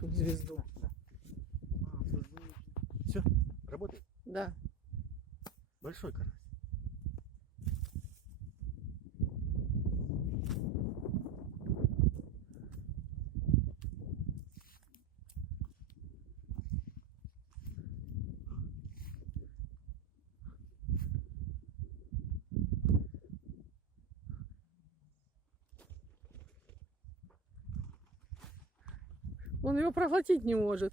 ту звезду. Все, работает. Да. Большой карась. Он его проглотить не может.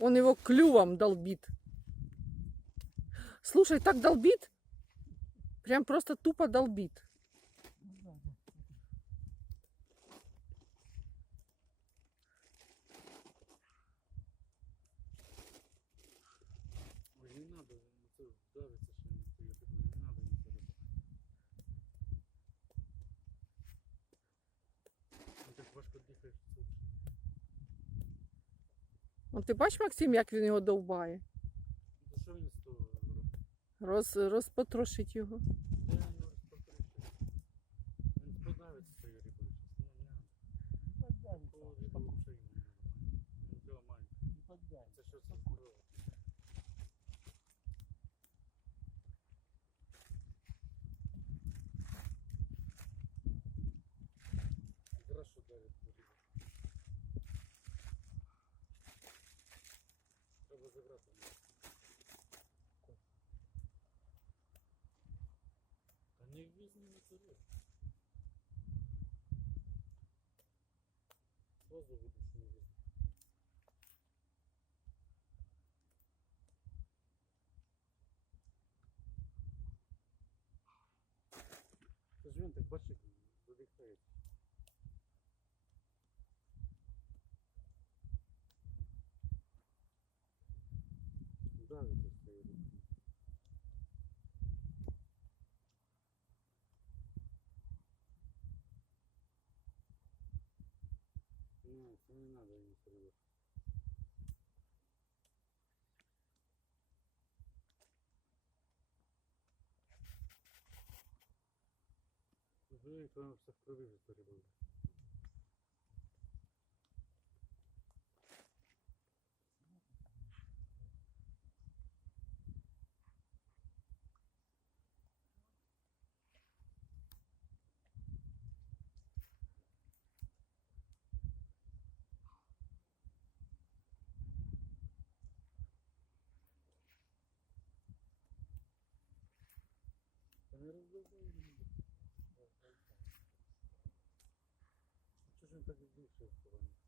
Он его клювом долбит. Слушай, так долбит? Прям просто тупо долбит. Ой, не надо, ну це давиться ще не стоїть, я такой, не надо йому це робити. Ну так важко дихаєш. це ж. Ну, ти бачиш, Максим, як він його довбає? Ну то що він з того робить? Роз, розпотрошить його. Та не візьми на це риб. Сразу видно, що не візьме. Це ж він так бачить, задихається. Давиться з цією рибою. Ні, це не надо йому це робити. Ну, як воно все в крові вже перебуло. не роздавай мені. Чого ж він так більше впливає? Нуждается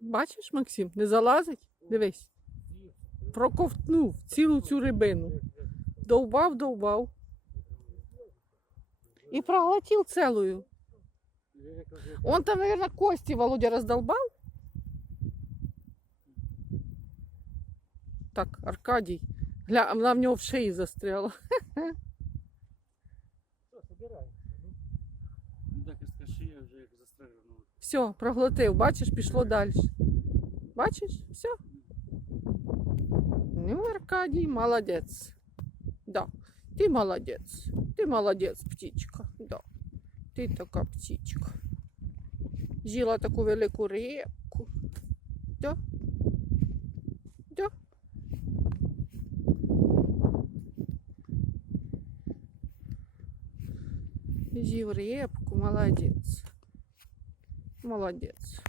Бачиш, Максим, не залазить? Дивись. Проковтнув цілу цю рибину. Довбав, довбав. І як кажу, Он там, наверное, кости Володя раздолбал. Так, Аркадій. Гля, вона в нього в шиї застряла. Все, собираем. Ну так, із кашія вже як застрелив ну, Все, проглотив. Бачиш, пішло далі. Бачиш? Все. Ну, Аркадій, молодець. Да. Ти молодець. Ти молодець, птічка. Да. Ти така птічка. З'їла таку велику рибку. Да. Да. З'їв рибку, молодець. Молодець.